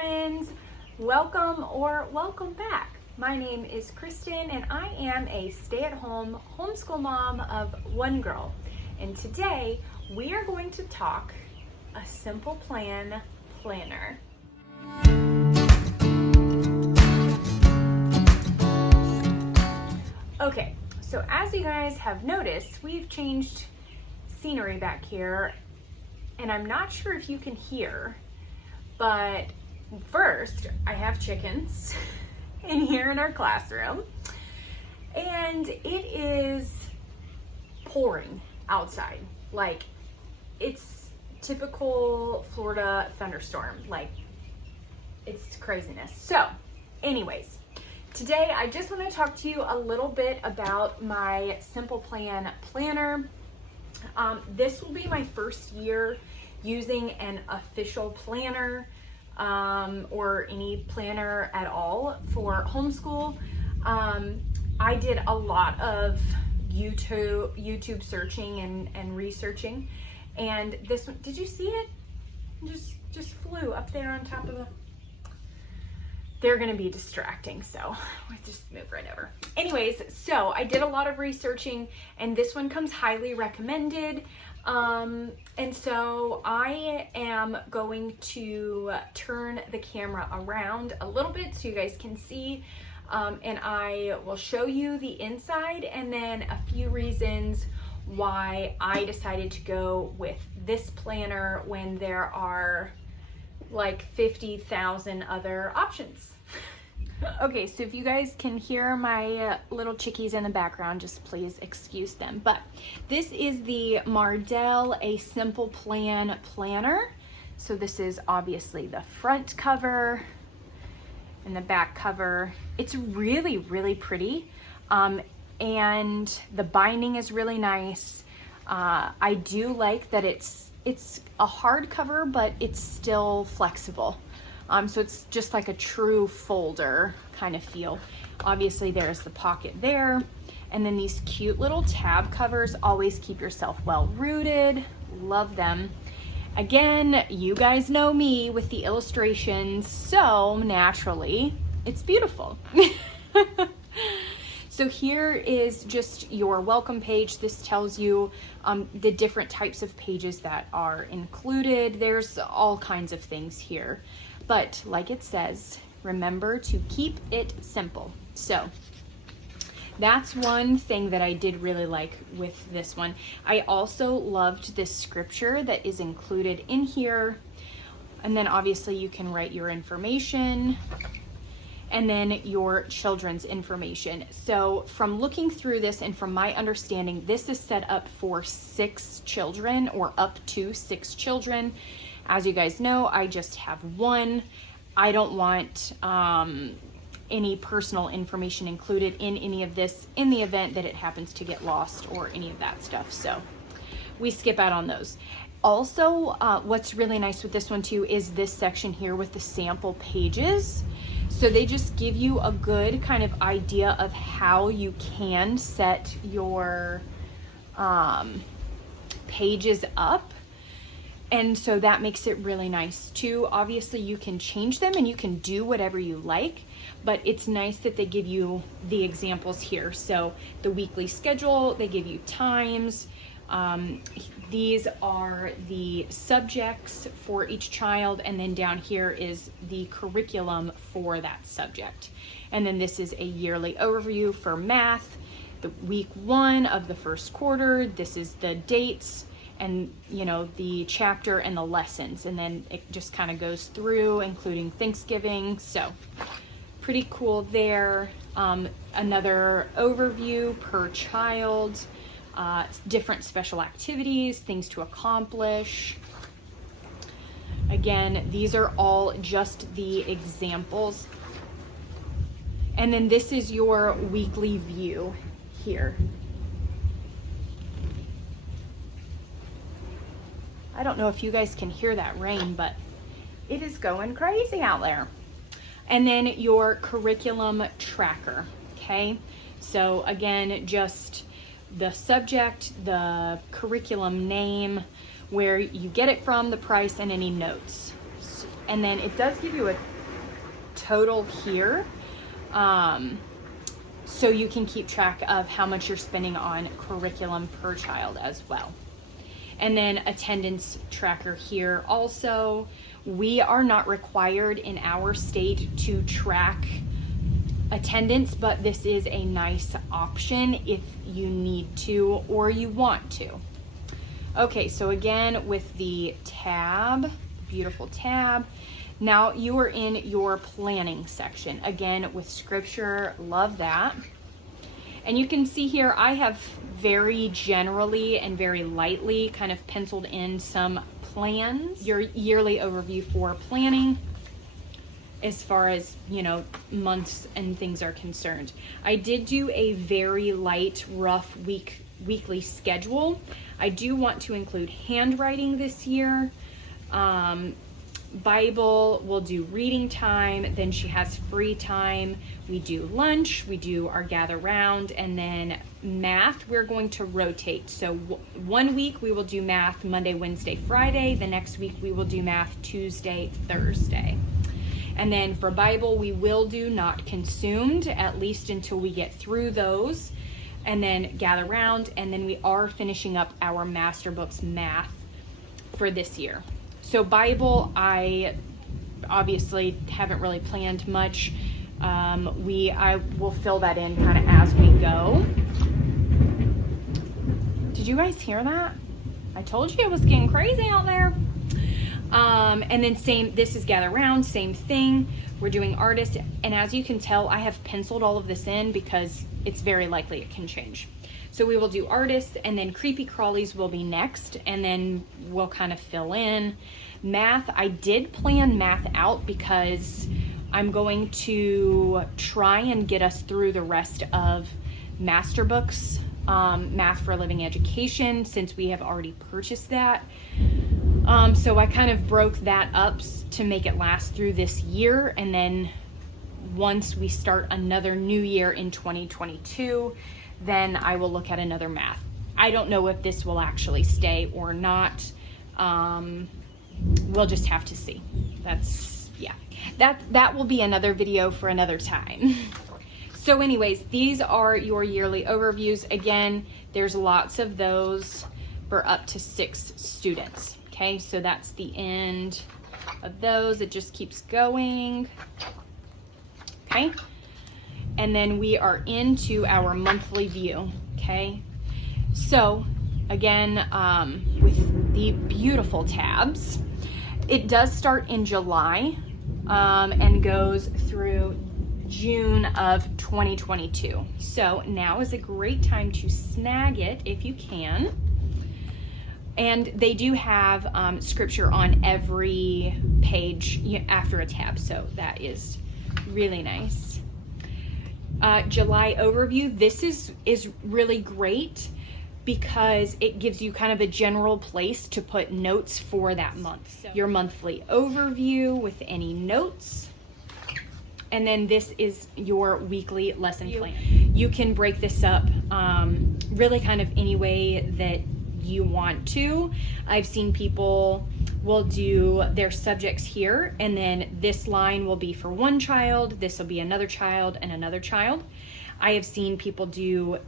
friends, welcome or welcome back. My name is Kristen and I am a stay-at-home homeschool mom of one girl. And today we are going to talk a simple plan planner. Okay, so as you guys have noticed, we've changed scenery back here and I'm not sure if you can hear, but first I have chickens in here in our classroom and it is pouring outside. Like, it's typical Florida thunderstorm. Like, it's craziness. So anyways, today I just want to talk to you a little bit about my Simple Plan planner. This will be my first year using an official planner or any planner at all for homeschool. I did a lot of YouTube searching and researching, and this one, did you see it? Just flew up there on top of the... They're gonna be distracting, so we just move right over. Anyways, so I did a lot of researching and this one comes highly recommended. And so I am going to turn the camera around a little bit so you guys can see, and I will show you the inside and then a few reasons why I decided to go with this planner when there are like 50,000 other options. Okay, so if you guys can hear my little chickies in the background, just please excuse them. But this is the Mardel A Simple Plan planner. So this is obviously the front cover and the back cover. It's really, really pretty. And the binding is really nice. I do like that it's a hardcover, but it's still flexible. So it's just like a true folder kind of feel. Obviously there's the pocket there. And then these cute little tab covers. Always keep yourself well rooted. Love them. Again, you guys know me with the illustrations, so naturally it's beautiful. So here is just your welcome page. This tells you the different types of pages that are included. There's all kinds of things here. But like it says, remember to keep it simple. So that's one thing that I did really like with this one. I also loved this scripture that is included in here. And then obviously you can write your information and then your children's information. So from looking through this and from my understanding, this is set up for 6 children or up to 6 children. As you guys know, I just have one. I don't want any personal information included in any of this in the event that it happens to get lost or any of that stuff. So we skip out on those. Also, what's really nice with this one too is this section here with the sample pages. So they just give you a good kind of idea of how you can set your pages up. And so that makes it really nice too. Obviously you can change them and you can do whatever you like, but it's nice that they give you the examples here. So the weekly schedule, they give you times. These are the subjects for each child, and then down here is the curriculum for that subject. And then this is a yearly overview for math, the week 1 of the first quarter. This is the dates and, you know, the chapter and the lessons, and then it just kind of goes through, including Thanksgiving. So pretty cool there. Another overview per child, different special activities, things to accomplish. Again, these are all just the examples. And then this is your weekly view here. I don't know if you guys can hear that rain, but it is going crazy out there. And then your curriculum tracker, okay? So again, just the subject, the curriculum name, where you get it from, the price, and any notes. And then it does give you a total here. So you can keep track of how much you're spending on curriculum per child as well. And then attendance tracker here also. We are not required in our state to track attendance, but this is a nice option if you need to or you want to. Okay, so again with the tab, beautiful tab, now you are in your planning section. Again with scripture, love that. And you can see here I have very generally and very lightly kind of penciled in some plans, your yearly overview for planning as far as, you know, months and things are concerned. I did do a very light, rough weekly schedule. I do want to include handwriting this year. Bible, we'll do reading time, then she has free time. We do lunch, we do our gather round, and then math, we're going to rotate. So 1 week we will do math Monday, Wednesday, Friday. The next week we will do math Tuesday, Thursday. And then for Bible, we will do not consumed, at least until we get through those. And then gather round, and then we are finishing up our master books math for this year. So Bible, I obviously haven't really planned much. I will fill that in kind of as we go. Did you guys hear that? I told you it was getting crazy out there. And then this is gather round, same thing. We're doing artists, and as you can tell, I have penciled all of this in because it's very likely it can change. So we will do artists, and then creepy crawlies will be next, and then we'll kind of fill in. Math, I did plan math out because I'm going to try and get us through the rest of master books, Math for a Living Education, since we have already purchased that. So I kind of broke that up to make it last through this year, and then once we start another new year in 2022, then I will look at another math. I don't know if this will actually stay or not. We'll just have to see. That will be another video for another time. So anyways, these are your yearly overviews. Again, there's lots of those for up to 6 students. Okay, so that's the end of those. It just keeps going. Okay, and then we are into our monthly view. Okay, so again, with the beautiful tabs, it does start in July and goes through June of 2022. So now is a great time to snag it if you can. And they do have scripture on every page after a tab, so that is really nice. July overview, this is really great because it gives you kind of a general place to put notes for that month. So your monthly overview with any notes. And then this is your weekly lesson plan. You can break this up really kind of any way that you want to. I've seen people will do their subjects here, and then this line will be for one child, this will be another child, and another child. I have seen people do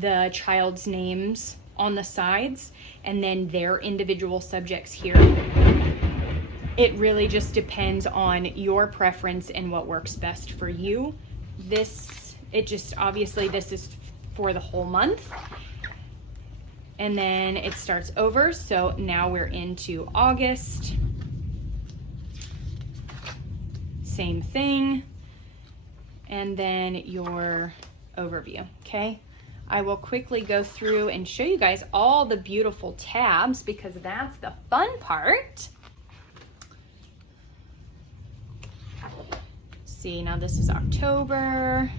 the child's names on the sides and then their individual subjects here. It really just depends on your preference and what works best for you. Obviously this is for the whole month. And then it starts over. So now we're into August. Same thing. And then your overview, okay? I will quickly go through and show you guys all the beautiful tabs because that's the fun part. See, now this is October.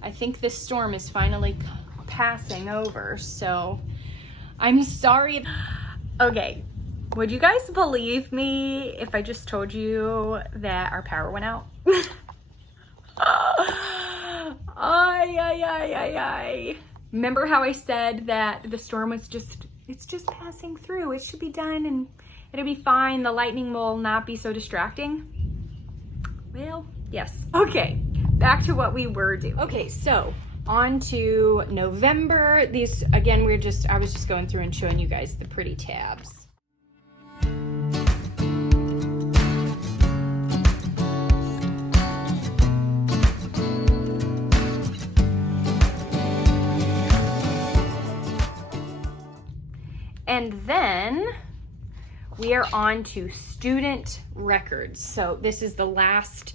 I think this storm is finally passing over, so I'm sorry. Okay, would you guys believe me if I just told you that our power went out? Remember how I said that the storm was it's just passing through, it should be done It'll be fine. The lightning will not be so distracting. Well, yes. Okay, back to what we were doing. Okay, so on to November. These, again, I was just going through and showing you guys the pretty tabs. And then we are on to student records. So this is the last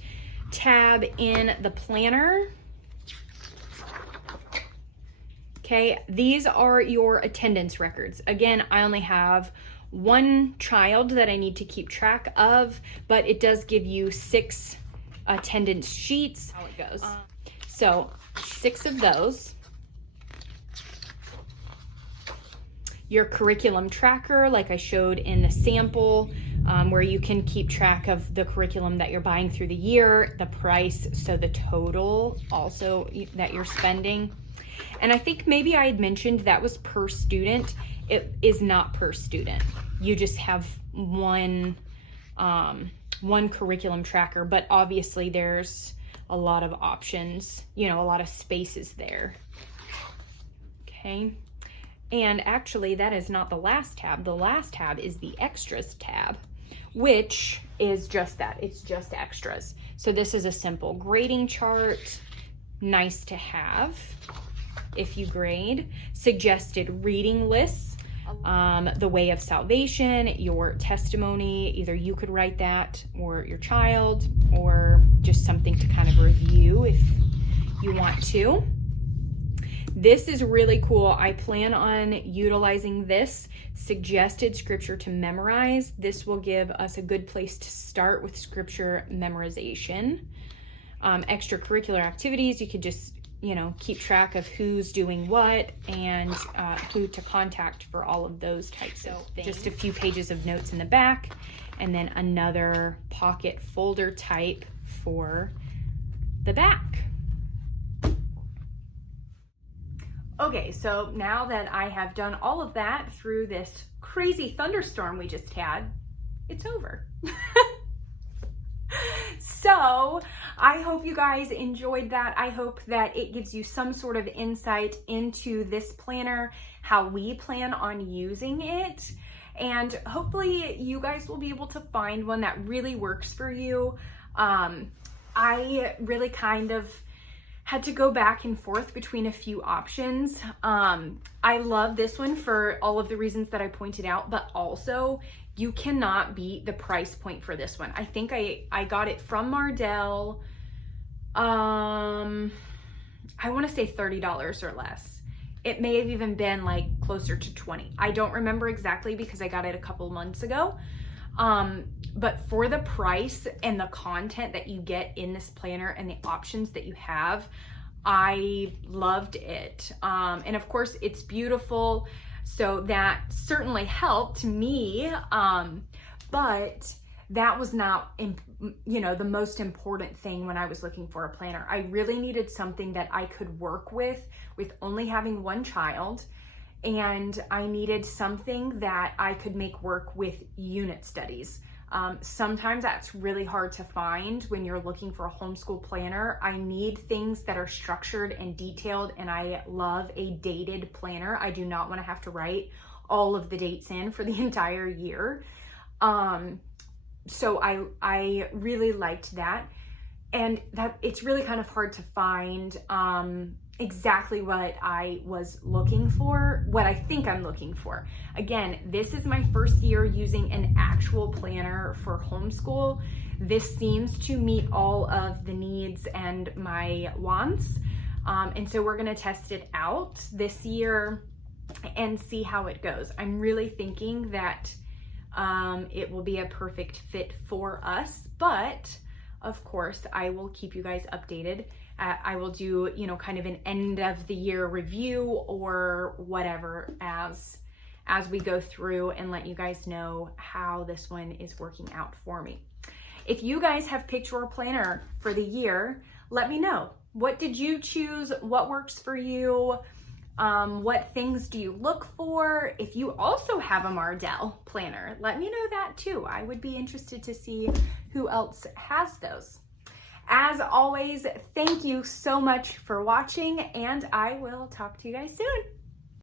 tab in the planner. Okay, these are your attendance records. Again, I only have one child that I need to keep track of, but it does give you 6 attendance sheets. How it goes. So 6 of those. Your curriculum tracker, like I showed in the sample, where you can keep track of the curriculum that you're buying through the year, the price, so the total also that you're spending. And I think maybe I had mentioned that was per student. It is not per student. You just have one curriculum tracker, but obviously there's a lot of options, a lot of spaces there. Okay. And actually, that is not the last tab. The last tab is the extras tab, which is just that. It's just extras. So this is a simple grading chart, nice to have if you grade. Suggested reading lists, the way of salvation, your testimony. Either you could write that or your child, or just something to kind of review if you want to. This is really cool. I plan on utilizing this suggested scripture to memorize. This will give us a good place to start with scripture memorization. Extracurricular activities, you could just, keep track of who's doing what and who to contact for all of those types of things. Just a few pages of notes in the back, and then another pocket folder type for the back. Okay, so now that I have done all of that through this crazy thunderstorm we just had, it's over. So I hope you guys enjoyed that. I hope that it gives you some sort of insight into this planner, how we plan on using it, and hopefully you guys will be able to find one that really works for you. I really kind of had to go back and forth between a few options. I love this one for all of the reasons that I pointed out, but also you cannot beat the price point for this one. I think I got it from Mardel. I want to say $30 or less. It may have even been like closer to 20. I don't remember exactly because I got it a couple months ago. But for the price and the content that you get in this planner and the options that you have, I loved it. And of course it's beautiful. So that certainly helped me. But that was not, the most important thing when I was looking for a planner. I really needed something that I could work with only having one child. And I needed something that I could make work with unit studies. Sometimes that's really hard to find when you're looking for a homeschool planner. I need things that are structured and detailed, and I love a dated planner. I do not want to have to write all of the dates in for the entire year. So I really liked that. And that it's really kind of hard to find exactly what I was looking for, what I think I'm looking for. Again, this is my first year using an actual planner for homeschool. This seems to meet all of the needs and my wants. And so we're gonna test it out this year and see how it goes. I'm really thinking that it will be a perfect fit for us, but of course, I will keep you guys updated. I will do, kind of an end of the year review or whatever as we go through and let you guys know how this one is working out for me. If you guys have picked your planner for the year, let me know. What did you choose? What works for you? What things do you look for? If you also have a Mardel planner, let me know that too. I would be interested to see who else has those. As always, thank you so much for watching, and I will talk to you guys soon.